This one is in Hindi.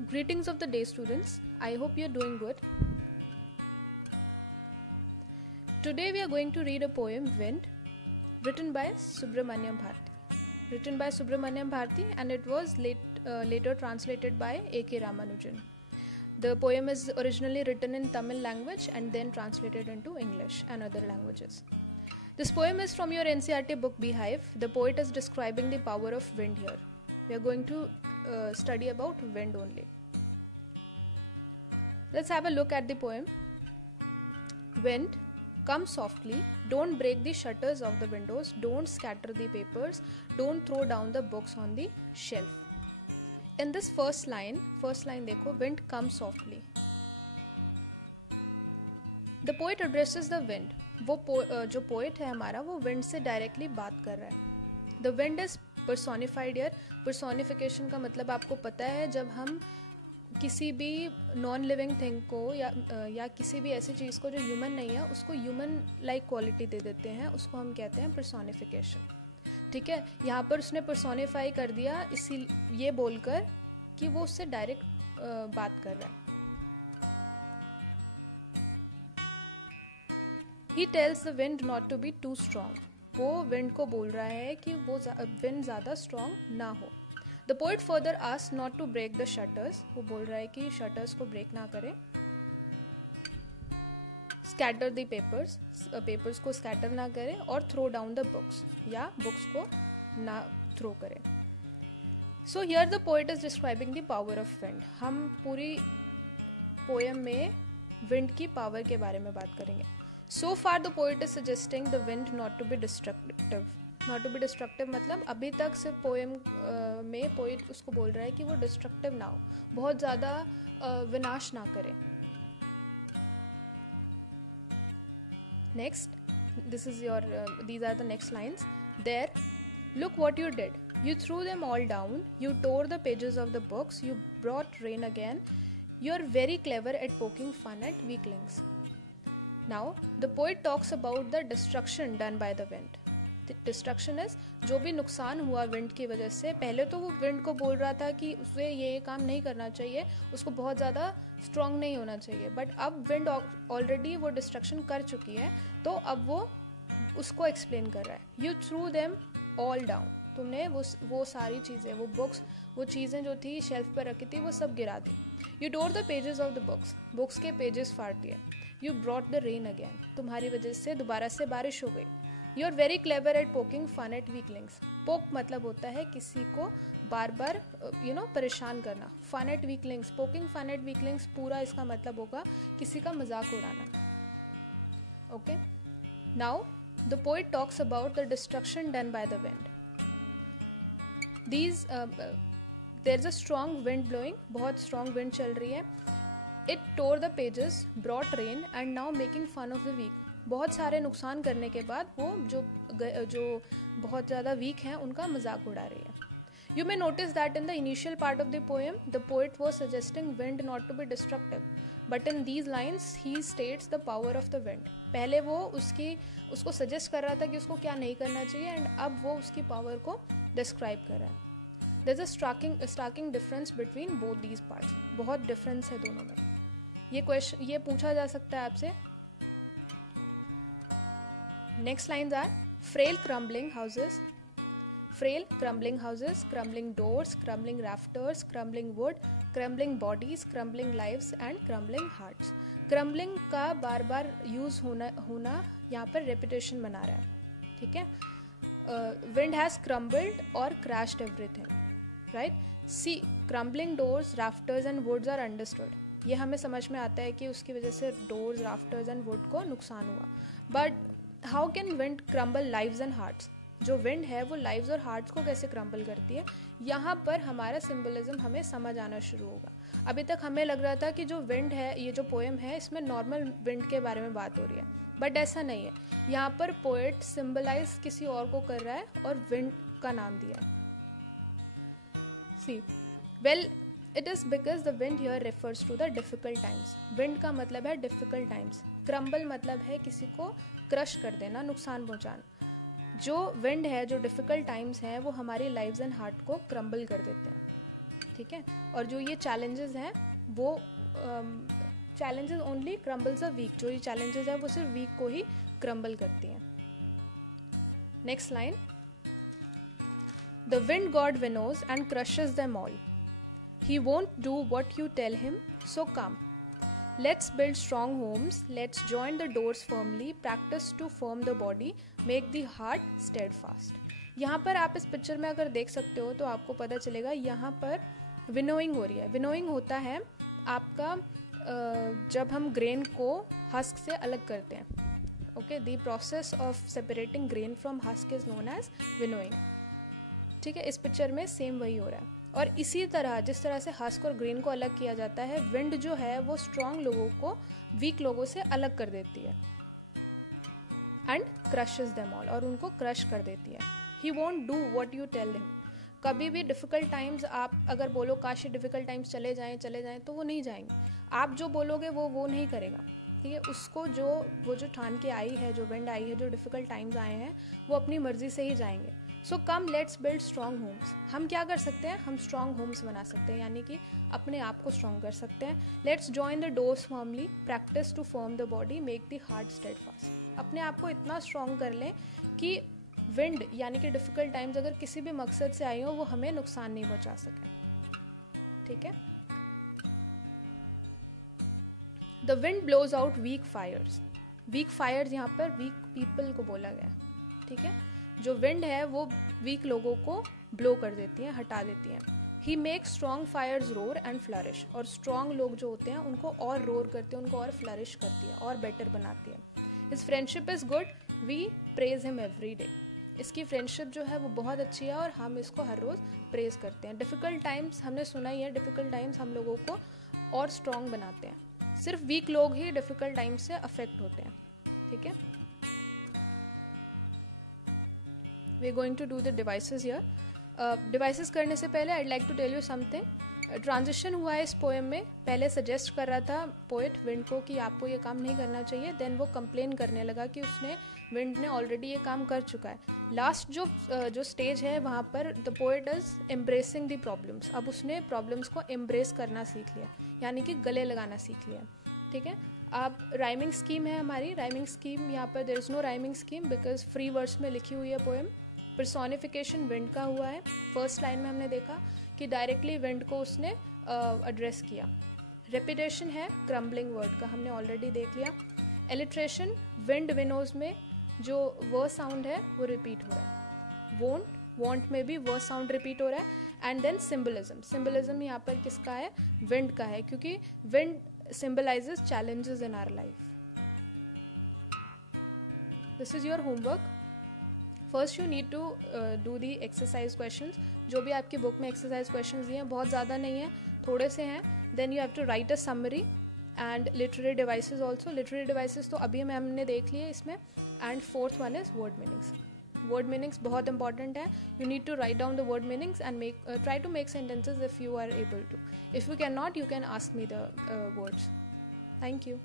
Greetings of the day, students. I hope you're doing good. Today we are going to read a poem, Wind, written by Subramanyam Bharati, and it was later translated by A.K. Ramanujan. The poem is originally written in Tamil language and then translated into English and other languages. This poem is from your NCERT book Beehive. The poet is describing the power of wind here. We are going to study about wind only. Let's have a look at the poem. Wind, come softly, don't break the shutters of the windows, don't scatter the papers, don't throw down the books on the shelf. In this first line देखो, wind come softly. The poet addresses the wind. जो poet है हमारा वो wind से directly बात कर रहा है. The wind is personified here. Personification का मतलब आपको पता है, जब हम किसी भी नॉन लिविंग थिंग को या किसी भी ऐसी चीज़ को जो ह्यूमन नहीं है उसको ह्यूमन लाइक क्वालिटी दे देते हैं, उसको हम कहते हैं पर्सोनिफिकेशन. ठीक है, यहाँ पर उसने पर्सोनिफाई कर दिया इसी ये बोलकर कि वो उससे डायरेक्ट बात कर रहा है. He tells the wind not to be too strong. वो विंड को बोल रहा है कि वो विंड ज़्यादा स्ट्रॉन्ग ना हो. The poet further asks not to break the shutters. वो बोल रहा है कि शटर्स को ब्रेक ना करें. Scatter the papers. पेपर्स को स्कैटर ना करें. और throw down the books. या बुक्स को ना थ्रो करें. So here the poet is describing the power of wind. हम पूरी पोएम में विंड की पावर के बारे में बात करेंगे. So far the poet is suggesting the wind not to be destructive. Not to be destructive मतलब अभी तक सिर्फ पोएम में पोएट उसको बोल रहा है कि वो डिस्ट्रक्टिव ना हो, बहुत ज़्यादा विनाश ना करे. Next, these are the next lines. There, look what you did. You threw them all down. You tore the pages of the books. You brought rain again. You're very clever at poking fun at weaklings. Now, the poet talks about the destruction done by the wind. Destruction is जो भी नुकसान हुआ विंड की वजह से. पहले तो वो विंड को बोल रहा था कि उसे ये काम नहीं करना चाहिए, उसको बहुत ज़्यादा स्ट्रॉन्ग नहीं होना चाहिए, बट अब विंड ऑलरेडी वो डिस्ट्रक्शन कर चुकी है, तो अब वो उसको एक्सप्लेन कर रहा है. You through them all down. तुमने वो सारी चीज़ें, वो बुक्स, वो चीज़ें जो थी शेल्फ पर रखी थी, वो सब गिरा दी. You tore the pages of the books के पेजेस फाड़ दिए. You brought the rain again. तुम्हारी वजह से दोबारा से बारिश हो गई. You are very clever at poking fun at weaklings. Poke मतलब होता है किसी को बार बार परेशान करना. Fun at weaklings, poking fun at weaklings, पूरा इसका मतलब होगा किसी का मजाक उड़ाना. Okay, now the poet talks about the destruction done by the wind. There is a strong wind blowing. बहुत स्ट्रॉन्ग विंड चल रही है. It tore the pages, brought rain and now making fun of the weak. बहुत सारे नुकसान करने के बाद वो जो बहुत ज़्यादा वीक हैं उनका मजाक उड़ा रही है. You may notice that in the initial part of the poem the poet was suggesting wind not to be destructive, but in these lines he states the power of the wind. पहले वो उसको सजेस्ट कर रहा था कि उसको क्या नहीं करना चाहिए, एंड अब वो उसकी पावर को डिस्क्राइब कर रहा है. There is a striking difference between both these parts. बहुत डिफरेंस है दोनों में. ये पूछा जा सकता है आपसे. Next lines are frail crumbling houses, crumbling doors, crumbling rafters, crumbling wood, crumbling bodies, crumbling lives and crumbling hearts. Crumbling का बार बार यूज होना यहाँ पर रेपिटेशन बना रहा है. ठीक है. Wind has crumbled or crashed everything, right? See, crumbling doors, rafters and woods are understood. ये हमें समझ में आता है कि उसकी वजह से doors, rafters and wood को नुकसान हुआ. But how can wind crumble lives and hearts. जो विंड है वो लाइव्स और हार्ट्स को कैसे क्रम्बल करती है, यहाँ पर हमारा सिंबलिज्म हमें समझ आना शुरू होगा. अभी तक हमें लग रहा था कि जो विंड है, ये जो पोएम है, इसमें नॉर्मल विंड के बारे में बात हो रही है, बट ऐसा नहीं है. यहाँ पर पोएट सिंबलाइज किसी और को कर रहा है और विंड का नाम दिया है. See well, it is because the wind here refers to the difficult times. Wind का मतलब है डिफिकल्ट टाइम्स. क्रम्बल मतलब है किसी को क्रश कर देना, नुकसान पहुंचाना. जो विंड है, जो डिफ़िकल्ट टाइम्स हैं, वो हमारी लाइव्स एंड हार्ट को क्रम्बल कर देते हैं. ठीक है। और जो ये चैलेंजेस हैं वो challenges only crumbles a weak, जो ये चैलेंजेस है वो सिर्फ वीक को ही क्रम्बल करती हैं। Next line, the wind god winnows and crushes them all, he won't do what you tell him, so come let's build strong homes, let's join the doors firmly, practice to firm the body, make the heart steadfast. यहाँ पर आप इस पिक्चर में अगर देख सकते हो तो आपको पता चलेगा यहाँ पर विनोइंग हो रही है। विनोइंग होता है आपका जब हम ग्रेन को हस्क से अलग करते हैं। Okay, the process of separating grain from husk is known as winnowing. ठीक है, इस पिक्चर में सेम वही हो रहा है। और इसी तरह जिस तरह से हस्क और ग्रेन को अलग किया जाता है, विंड जो है वो स्ट्रॉन्ग लोगों को वीक लोगों से अलग कर देती है एंड क्रशेस देम ऑल, और उनको क्रश कर देती है। He won't do what you tell him, कभी भी डिफ़िकल्ट टाइम्स आप अगर बोलो काश डिफ़िकल्ट टाइम्स चले जाएं तो वो नहीं जाएंगे। आप जो बोलोगे वो नहीं करेगा। ठीक है, उसको वो जो ठान के आई है, जो विंड आई है, जो डिफ़िकल्ट टाइम्स आए हैं, वो अपनी मर्जी से ही जाएंगे। So come let's build strong homes, हम क्या कर सकते हैं, हम स्ट्रॉन्ग होम्स बना सकते हैं, यानी कि अपने आप को स्ट्रॉन्ग कर सकते हैं। Let's join the doors firmly, practice to firm the body, make the heart steadfast. अपने आप को इतना स्ट्रॉन्ग कर लें कि विंड यानी कि डिफ़िकल्ट टाइम्स अगर किसी भी मकसद से आई हो वो हमें नुकसान नहीं पहुंचा सके। ठीक है, the wind blows out weak fires, weak fires यहाँ पर वीक पीपल को बोला गया। ठीक है, जो विंड है वो वीक लोगों को ब्लो कर देती है, हटा देती है। He makes strong fires roar and flourish, और स्ट्रॉन्ग लोग जो होते हैं उनको और रोर करते हैं, उनको और फ्लरिश करती है और बेटर बनाती है। His friendship is good, we praise him every day, इसकी फ्रेंडशिप जो है वो बहुत अच्छी है और हम इसको हर रोज़ प्रेज करते हैं। डिफ़िकल्ट टाइम्स हमने सुना ही है, डिफ़िकल्ट टाइम्स हम लोगों को और स्ट्रॉन्ग बनाते हैं। सिर्फ वीक लोग ही डिफ़िकल्ट टाइम्स से अफेक्ट होते हैं। ठीक है, we are going to do the devices here. Devices करने से पहले I like to tell you something. Transition हुआ है इस पोएम में। पहले सजेस्ट कर रहा था पोएट विंड को कि आपको ये काम नहीं करना चाहिए, देन वो कंप्लेन करने लगा कि विंड ने ऑलरेडी ये काम कर चुका है। लास्ट जो स्टेज है वहाँ पर the poet is embracing the problems. अब उसने प्रॉब्लम्स को एम्ब्रेस करना सीख लिया, यानी कि गले लगाना सीख लिया। ठीक है, अब राइमिंग स्कीम है हमारी। राइमिंग स्कीम यहाँ पर there is no rhyming scheme because free words में लिखी हुई है पोएम। पर्सोनिफिकेशन विंड का हुआ है। फर्स्ट लाइन में हमने देखा कि डायरेक्टली विंड को उसने एड्रेस किया। रेपिटेशन है क्रम्बलिंग वर्ड का, हमने ऑलरेडी देख लिया। एलिट्रेशन, विंड विनोज में जो व साउंड है वो रिपीट हो रहा है। वॉन्ट में भी व साउंड रिपीट हो रहा है। एंड देन सिम्बलिज्म, सिम्बलिज्म यहाँ पर किसका है, विंड का है, क्योंकि wind symbolizes challenges in our life. This is your homework. First you need to do the exercise questions. जो भी आपकी बुक में exercise questions दिए हैं, बहुत ज़्यादा नहीं है, थोड़े से हैं. Then you have to write a summary and literary devices also. Literary devices तो अभी हमने देख लिए इसमें. And fourth one is word meanings. Word meanings बहुत important है. You need to write down the word meanings and try to make sentences if you are able to. If you cannot, you can ask me the words. Thank you.